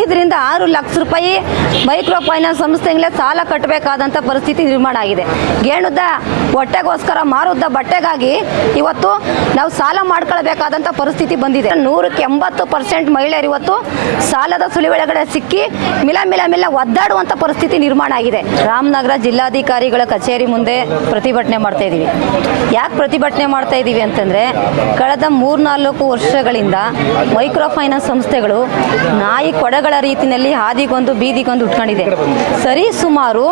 5ರಿಂದ 6 ಲಕ್ಷ ರೂಪಾಯಿ micro finance ಸಂಸ್ಥೆಗಳೇ ಸಾಲ ಕಟ್ಟಬೇಕಾದಂಥ ಪರಿಸ್ಥಿತಿ ನಿರ್ಮಾಣ ಆಗಿದೆ. ಗೇಣುದ್ದ ಹೊಟ್ಟೆಗೋಸ್ಕರ ಮಾರುದ್ದ ಬಟ್ಟೆಗಾಗಿ ಇವತ್ತು ನಾವು ಸಾಲ ಮಾಡ್ಕೊಳ್ಬೇಕಾದಂಥ ಪರಿಸ್ಥಿತಿ ಬಂದಿದೆ. 180% ಮಹಿಳೆಯರು ಇವತ್ತು ಸಾಲದ ಸುಳಿವೊಳಗಡೆ ಸಿಕ್ಕಿ ಮಿಲ ಒದ್ದಾಡುವಂಥ ಪರಿಸ್ಥಿತಿ ನಿರ್ಮಾಣ ಆಗಿದೆ. ರಾಮನಗರ ಜಿಲ್ಲಾಧಿಕಾರಿಗಳ ಕಚೇರಿ ಮುಂದೆ ಪ್ರತಿಭಟನೆ ಮಾಡ್ತಾ ಇದ್ದೀವಿ. ಯಾಕೆ ಪ್ರತಿಭಟನೆ ಮಾಡ್ತಾ ಇದ್ದೀವಿ ಅಂತಂದರೆ, ಕಳೆದ 3-4 ವರ್ಷಗಳಿಂದ ಮೈಕ್ರೋ ಫೈನಾನ್ಸ್ ಸಂಸ್ಥೆಗಳು ನಾಯಿ ಕೊಡಗಳ ರೀತಿಯಲ್ಲಿ ಹಾದಿಗೊಂದು ಬೀದಿಗೊಂದು ಉಟ್ಕೊಂಡಿದೆ. ಸರಿ ಸುಮಾರು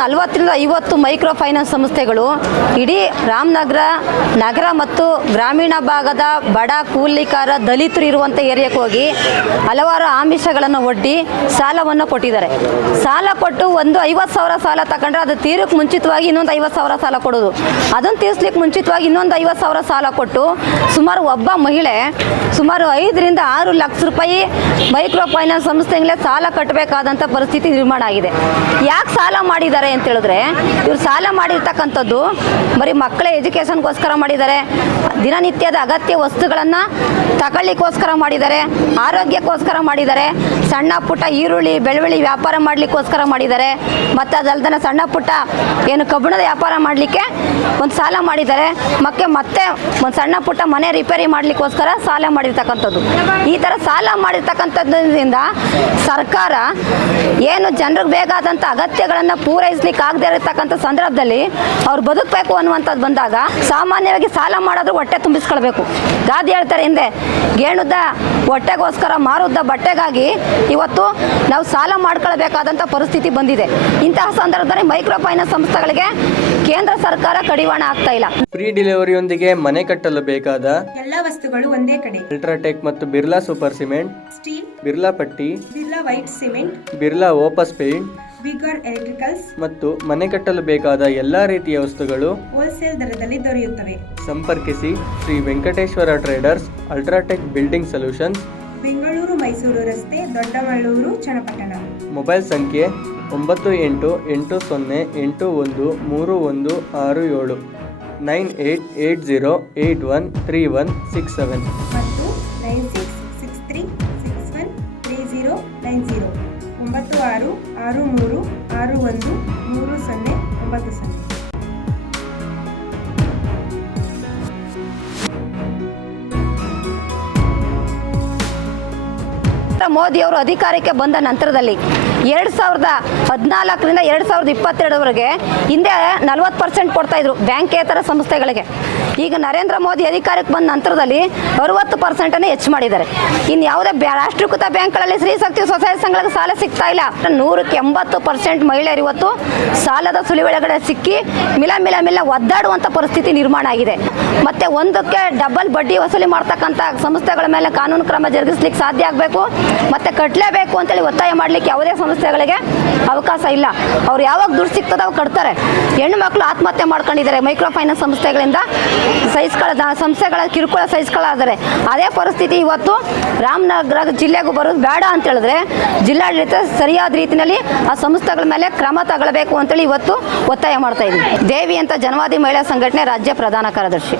40ರಿಂದ 50 ಮೈಕ್ರೋ ಫೈನಾನ್ಸ್ ಸಂಸ್ಥೆಗಳು ಇಡೀ ರಾಮನಗರ ನಗರ ಮತ್ತು ಗ್ರಾಮೀಣ ಭಾಗದ ಬಡ ಕೂಲಿಕಾರ ದಲಿತರು ಇರುವಂಥ ಏರಿಯಾಕ್ಕೆ ಹೋಗಿ ಹಲವಾರು ಆಮಿಷಗಳನ್ನು ಒಡ್ಡಿ ಸಾಲವನ್ನು ಕೊಟ್ಟಿದ್ದಾರೆ. ಸಾಲ ಕೊಟ್ಟು ಒಂದು 50,000 ಸಾಲ ತಗೊಂಡ್ರೆ ಅದು ತೀರಕ್ಕೆ ಮುಂಚಿತವಾಗಿ ಇನ್ನೊಂದು 50,000 ಸಾಲ ಕೊಡೋದು, ಅದನ್ನು ತೀರಿಸ್ಲಿಕ್ಕೆ ಮುಂಚಿತವಾಗಿ ಇನ್ನೊಂದು 50,000 ಸಾಲ ಕೊಟ್ಟು ಸುಮಾರು ಒಬ್ಬ ಮಹಿಳೆ ಸುಮಾರು 5ರಿಂದ 6 ಲಕ್ಷ ರೂಪಾಯಿ ಮೈಕ್ರೋ ಫೈನಾನ್ಸ್ ಸಂಸ್ಥೆಗಳೇ ಸಾಲ ಕಟ್ಟಬೇಕಾದಂಥ ಪರಿಸ್ಥಿತಿ ನಿರ್ಮಾಣ ಆಗಿದೆ. ಯಾಕೆ ಸಾಲ ಮಾಡಿದ್ದಾರೆ ಅಂತ ಹೇಳಿದ್ರೆ, ಇವ್ರು ಸಾಲ ಮಾಡಿರ್ತಕ್ಕಂಥದ್ದು ಬರೀ ಮಕ್ಕಳ ಎಜುಕೇಷನ್ಗೋಸ್ಕರ ಮಾಡಿದ್ದಾರೆ, ದಿನನಿತ್ಯದ ಅಗತ್ಯ ವಸ್ತುಗಳನ್ನು ತಗೊಳ್ಳಿಕ್ಕೋಸ್ಕರ ಮಾಡಿದ್ದಾರೆ, ಆರೋಗ್ಯಕ್ಕೋಸ್ಕರ ಮಾಡಿದ್ದಾರೆ, ಸಣ್ಣ ಪುಟ್ಟ ಈರುಳ್ಳಿ ಬೆಳ್ಳುಳ್ಳಿ ವ್ಯಾಪಾರ ಮಾಡಲಿಕ್ಕೋಸ್ಕರ ಮಾಡಿದ್ದಾರೆ, ಮತ್ತು ಅದಲ್ದೇ ಸಣ್ಣ ಪುಟ್ಟ ಏನು ಕಬ್ಬಿಣದ ವ್ಯಾಪಾರ ಮಾಡಲಿಕ್ಕೆ ಒಂದು ಸಾಲ ಮಾಡಿದ್ದಾರೆ, ಮತ್ತೆ ಒಂದು ಸಣ್ಣ ಪುಟ್ಟ ಮನೆ ರಿಪೇರಿ ಮಾಡಲಿಕ್ಕೋಸ್ಕರ ಸಾಲ ಮಾಡಿರ್ತಕ್ಕಂಥದ್ದು. ಈ ಥರ ಸಾಲ ಮಾಡಿರ್ತಕ್ಕಂಥದ್ರಿಂದ ಸರ್ಕಾರ ಏನು ಜನರಿಗೆ ಬೇಕಾದಂಥ ಅಗತ್ಯಗಳನ್ನು ಪೂರೈಸಲಿಕ್ಕೆ ಆಗದೇ ಇರತಕ್ಕಂಥ ಸಂದರ್ಭದಲ್ಲಿ ಅವ್ರು ಬದುಕಬೇಕು ಅನ್ನುವಂಥದ್ದು ಬಂದಾಗ ಸಾಮಾನ್ಯವಾಗಿ ಸಾಲ ಮಾಡೋದು ಹೊಟ್ಟೆ ತುಂಬಿಸ್ಕೊಳ್ಬೇಕು. ಗಾದಿ ಹೇಳ್ತಾರೆ ಹಿಂದೆ, ಗೇಣುದ್ದ ಹೊಟ್ಟೆಗೋಸ್ಕರ ಮಾರುದ್ದ ಬಟ್ಟೆಗಾಗಿ ಇವತ್ತು ನಾವು ಸಾಲ ಮಾಡ್ಕೊಳ್ಬೇಕಾದಂಥ ಪರಿಸ್ಥಿತಿ ಬಂದಿದೆ. ಇಂತಹ ಸಂದರ್ಭದಲ್ಲಿ ಮೈಕ್ರೋ ಫೈನಾನ್ಸ್ ಸಂಸ್ಥೆಗಳಿಗೆ ಕೇಂದ್ರ ಸರ್ಕಾರ ಕಡಿವಾಣ ಆಗ್ತಾ ಇಲ್ಲ. ಫ್ರೀ ಡೆಲಿವರಿಯೊಂದಿಗೆ ಮನೆ ಕಟ್ಟಲು ಬೇಕಾದ ಎಲ್ಲ ವಸ್ತುಗಳು ಒಂದೇ ಕಡೆ. ಅಲ್ಟ್ರಾಟೆಕ್ ಮತ್ತು Birla super cement, steel, Birla ಪಟ್ಟಿ, Birla white cement, Birla ಓಪಸ್ paint, bigger electricals ಮತ್ತು ಮನೆ ಕಟ್ಟಲು ಬೇಕಾದ ಎಲ್ಲಾ ರೀತಿಯ ವಸ್ತುಗಳು ಹೋಲ್ಸೇಲ್ ದರದಲ್ಲಿ ದೊರೆಯುತ್ತವೆ. ಸಂಪರ್ಕಿಸಿ Shri Venkateshwara traders, UltraTech building solutions, Bengaluru Mysuru ರಸ್ತೆ, ದೊಡ್ಡಮಳ್ಳೂರು, ಚನ್ನಪಟ್ಟಣ. ಮೊಬೈಲ್ ಸಂಖ್ಯೆ 9881813167 9880813167 ಮತ್ತು 9663613090 9663613090. ಮೋದಿ ಅವರು ಅಧಿಕಾರಕ್ಕೆ ಬಂದ ನಂತರದಲ್ಲಿ 2014ರಿಂದ 2022ವರೆಗೆ ಹಿಂದೆ 40% ಕೊಡ್ತಾ ಇದ್ರು ಬ್ಯಾಂಕೇತರ ಸಂಸ್ಥೆಗಳಿಗೆ. ಈಗ ನರೇಂದ್ರ ಮೋದಿ ಅಧಿಕಾರಕ್ಕೆ ಬಂದ ನಂತರದಲ್ಲಿ 60%ಅನ್ನೇ ಹೆಚ್ಚು ಮಾಡಿದ್ದಾರೆ. ಇನ್ನು ಯಾವುದೇ ರಾಷ್ಟ್ರೀಕೃತ ಬ್ಯಾಂಕ್ಗಳಲ್ಲಿ ಸ್ತ್ರೀಶಕ್ತಿ ಸ್ವಸಹಾಯ ಸಂಘಗಳಿಗೆ ಸಾಲ ಸಿಗ್ತಾ ಇಲ್ಲ. 180% ಮಹಿಳೆಯರು ಇವತ್ತು ಸಾಲದ ಸುಳಿವೊಳಗಡೆ ಸಿಕ್ಕಿ ಮಿಲ ಒದ್ದಾಡುವಂಥ ಪರಿಸ್ಥಿತಿ ನಿರ್ಮಾಣ ಆಗಿದೆ. ಮತ್ತೆ ಒಂದಕ್ಕೆ ಡಬಲ್ ಬಡ್ಡಿ ವಸೂಲಿ ಮಾಡ್ತಕ್ಕಂಥ ಸಂಸ್ಥೆಗಳ ಮೇಲೆ ಕಾನೂನು ಕ್ರಮ ಜರುಗಿಸ್ಲಿಕ್ಕೆ ಸಾಧ್ಯ ಆಗಬೇಕು, ಮತ್ತೆ ಕಟ್ಟಲೇಬೇಕು ಅಂತೇಳಿ ಒತ್ತಾಯ ಮಾಡಲಿಕ್ಕೆ ಯಾವುದೇ ಸಂಸ್ಥೆಗಳಿಗೆ ಅವಕಾಶ ಇಲ್ಲ. ಅವ್ರು ಯಾವಾಗ ದುಡ್ಡು ಸಿಗ್ತದೆ ಅವಾಗ ಕಟ್ತಾರೆ. ಹೆಣ್ಣು ಮಕ್ಕಳು ಆತ್ಮಹತ್ಯೆ ಮಾಡ್ಕೊಂಡಿದ್ದಾರೆ ಮೈಕ್ರೋ ಫೈನಾನ್ಸ್ ಸಂಸ್ಥೆಗಳಿಂದ. ಸಂಸ್ಥೆಗಳ ಕಿರುಕುಳ ಸಹಿಸ್ಕೊಳ್ಳಾದರೆ ಅದೇ ಪರಿಸ್ಥಿತಿ ಇವತ್ತು ರಾಮನಗರ ಜಿಲ್ಲೆಗೂ ಬರೋದು ಬೇಡ ಅಂತ ಹೇಳಿದ್ರೆ ಜಿಲ್ಲಾಡಳಿತ ಸರಿಯಾದ ರೀತಿಯಲ್ಲಿ ಆ ಸಂಸ್ಥೆಗಳ ಮೇಲೆ ಕ್ರಮ ತಗೊಳ್ಬೇಕು ಅಂತೇಳಿ ಇವತ್ತು ಒತ್ತಾಯ ಮಾಡ್ತಾ ಇದ್ದೀವಿ. ದೇವಿ ಅಂತ ಜನವಾದಿ ಮಹಿಳಾ ಸಂಘಟನೆ ರಾಜ್ಯ ಪ್ರಧಾನ ಕಾರ್ಯದರ್ಶಿ.